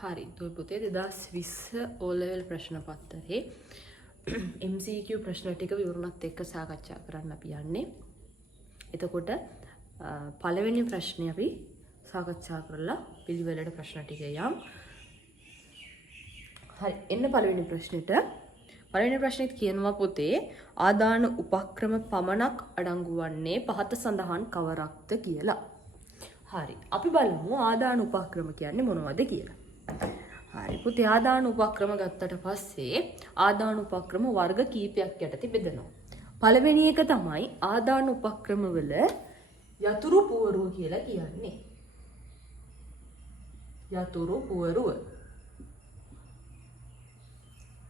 හරි දුව පුතේ 2020 O level ප්‍රශ්න පත්තරේ MCQ ප්‍රශ්න ටික විවරණත් එක්ක සාකච්ඡා කරන්න අපි යන්නේ. එතකොට පළවෙනි ප්‍රශ්නේ අපි සාකච්ඡා කරලා පිළිවෙලට ප්‍රශ්න ටික යම්. හරි එන්න පළවෙනි ප්‍රශ්නෙට. පළවෙනි ප්‍රශ්නෙත් කියනවා පුතේ ආදාන උපක්‍රම පමණක් අඩංගු වන්නේ පහත සඳහන් කවරක්ද කියලා. හරි අපි බලමු ආදාන උපක්‍රම කියන්නේ මොනවද කියලා. හරි පුතේ ආදාන උපක්‍රම ගත්තට පස්සේ ආදාන උපක්‍රම වර්ග කීපයක් යටතේ බෙදෙනවා. පළවෙනි එක තමයි ආදාන උපක්‍රම වල යතුරු පුවරුව කියලා කියන්නේ. යතුරු පුවරුව.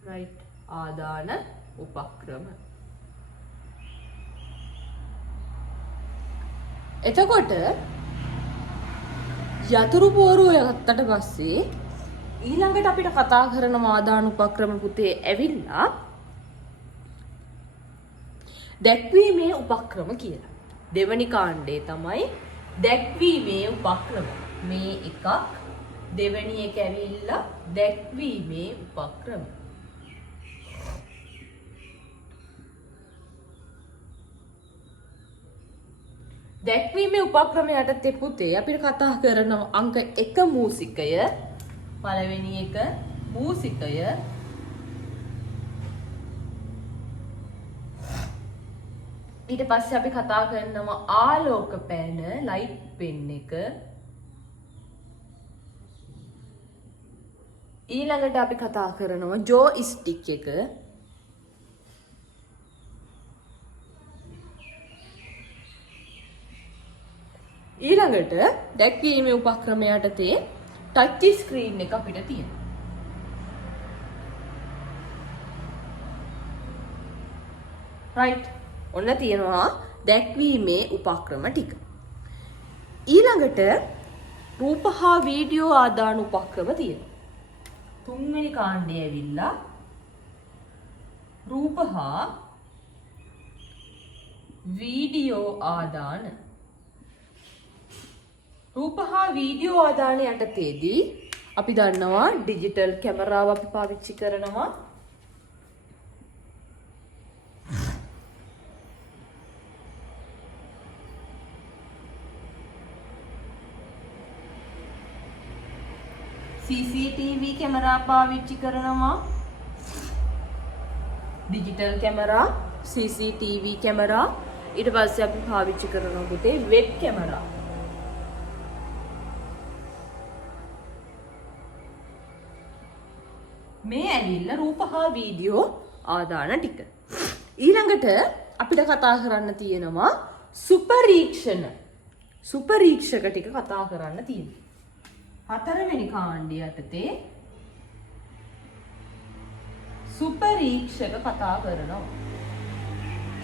right ආදාන උපක්‍රම. එතකොට යතුරු පුවරුව ගත්තට පස්සේ ඊළඟට අපිට කතා කරන ආදාන උපක්‍රම පුතේ ඇවිල්ලා දැක්වීමේ උපක්‍රම කියලා. දෙවනි කාණ්ඩේ තමයි දැක්වීමේ උපක්‍රම. මේ එකක් දෙවැනි එක ඇවිල්ලා දැක්වීමේ උපක්‍රම. දැක්වීමේ උපක්‍රම යටතේ පුතේ අපිට කතා කරන අංක 1 මූසිකය පළවෙනි එක මූසිකය ඊට පස්සේ අපි කතා කරනවා ආලෝක පෑන ලයිට් පෙන් එක ඊළඟට අපි කතා කරනවා ජෝ ස්ටික් එක ඊළඟට දැක්වීමේ උපක්‍රම යටතේ ටච් ස්ක්‍රීන් එක අපිට තියෙනවා. right ඔන්න තියෙනවා දැක්වීමේ උපක්‍රම ටික. ඊළඟට රූප හා වීඩියෝ ආදාන උපක්‍රම තියෙනවා. තුන්වෙනි කාණ්ඩය ඇවිල්ලා රූප හා වීඩියෝ ආදාන රූප හා වීඩියෝ ආදාන යටතේදී අපි දන්නවා ඩිජිටල් කැමරාව අපි පාවිච්චි කරනවා. CCTV කැමරා පාවිච්චි කරනවා. ඩිජිටල් කැමරා, CCTV කැමරා ඊට පස්සේ අපි පාවිච්චි කරනවා පුතේ වෙබ් කැමරා. මේ ඇවිල්ලා රූප හා වීඩියෝ ආදාන ටික. ඊළඟට අපිට කතා කරන්න තියෙනවා සුපරීක්ෂණ. සුපරීක්ෂක ටික කතා කරන්න තියෙනවා. හතරවෙනි කාණ්ඩය යටතේ සුපරීක්ෂක කතා කරනවා.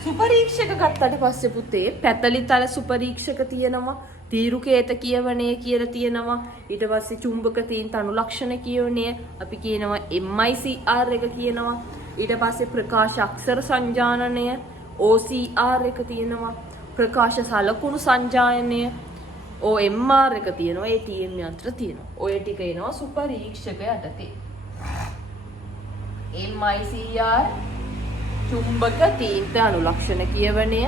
සුපරීක්ෂක ගත්තට පස්සේ පුතේ පැතලිතල සුපරීක්ෂක තියෙනවා. තීරුකේත කියවණය කියලා තියෙනවා. ඊට පස්සේ චුම්බක තීන්ත අනුලක්ෂණ කියවණය අපි කියනවා MICR එක කියනවා. ඊට පස්සේ ප්‍රකාශ අක්ෂර සංජානනය OCR එක තියෙනවා. ප්‍රකාශ සලකුණු සංජානනය OMR එක තියෙනවා. ATM යන්ත්‍ර තියෙනවා. ඔය ටික එනවා සුපරීක්ෂක යටතේ. MICR චුම්බක තීන්ත අනුලක්ෂණ කියවණය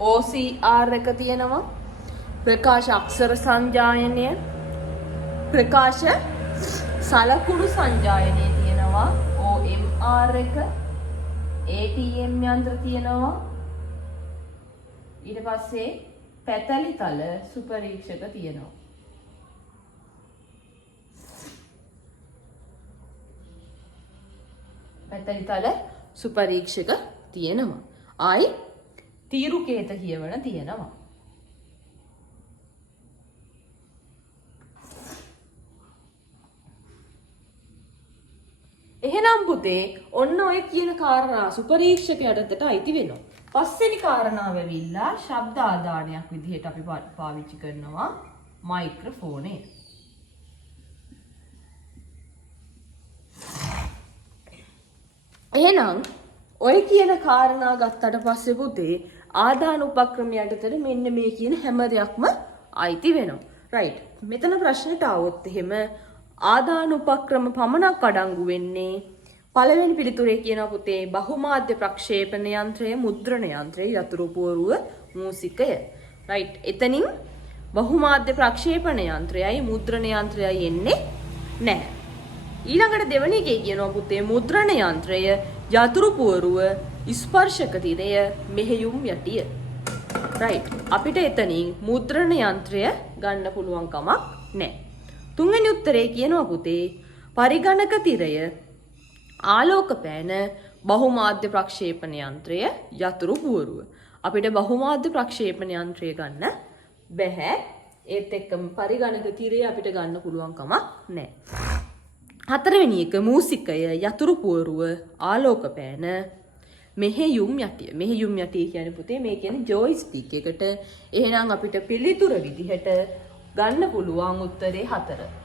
OCR එක තියෙනවා. ප්‍රකාශ අක්ෂර සංජානනය ප්‍රකාශ සලකුණු සංජානනය තියෙනවා. OMR එක ATM යන්ත්‍ර තියෙනවා. ඊට පස්සේ පැතලිතල සුපරීක්ෂක තියෙනවා. පැතලිතල සුපරීක්ෂක තියෙනවා. ආයි තීරුකේත කියවන තියෙනවා. එහෙනම් පුතේ ඔන්න ඔය කියන කාරණා සුපරීක්ෂක යටතට අයිති වෙනවා. පස්වෙනි කාරණාව ඇවිල්ලා ශබ්ද ආදානයක් විදිහට අපි පාවිච්චි කරනවා මයික්‍රොෆෝනේ. එහෙනම් ඔය කියන කාරණා ගත්තට පස්සේ පුතේ ආදාන උපක්‍රම යටතේ මෙන්න මේ කියන හැම දෙයක්ම අයිති වෙනවා. රයිට්. මෙතන ප්‍රශ්නෙට આવොත් එහෙම ආදාන උපක්‍රම පමණක් අඩංගු වෙන්නේ පළවෙනි පිළිතුරේ කියනවා පුතේ බහුමාධ්‍ය ප්‍රක්ෂේපණ යන්ත්‍රය, මුද්‍රණ යන්ත්‍රය, යතුරු පුවරුව, මූසිකය. රයිට්. එතනින් බහුමාධ්‍ය ප්‍රක්ෂේපණ යන්ත්‍රයයි මුද්‍රණ යන්ත්‍රයයි එන්නේ නැහැ. ඊළඟට දෙවෙනි එකේ කියනවා පුතේ මුද්‍රණ යන්ත්‍රය, යතුරු පුවරුව, ස්පර්ශක තිරය, මෙහෙයුම් යටිය. රයිට්. අපිට එතනින් මුද්‍රණ යන්ත්‍රය ගන්න පුළුවන් කමක් නැහැ. තුන්වෙනි උත්තරේ කියනවා පුතේ පරිගණක තිරය, ආලෝක පෑන, බහුමාධ්‍ය ප්‍රක්ෂේපණ යන්ත්‍රය, යතුරු පුවරුව. අපිට බහුමාධ්‍ය ප්‍රක්ෂේපණ යන්ත්‍රය ගන්න බැහැ. ඒත් එක්කම පරිගණක තිරය අපිට ගන්න පුළුවන් කමක් නැහැ. හතරවෙනි එක මූසිකය, යතුරු පුවරුව, ආලෝක පෑන, මෙහෙයුම් යටිය. මෙහෙයුම් යටිය කියන්නේ පුතේ මේ කියන්නේ ජොයිස්ටික් එකට. එහෙනම් අපිට පිළිතුර විදිහට ගන්න පුළුවන් උත්තරේ 4.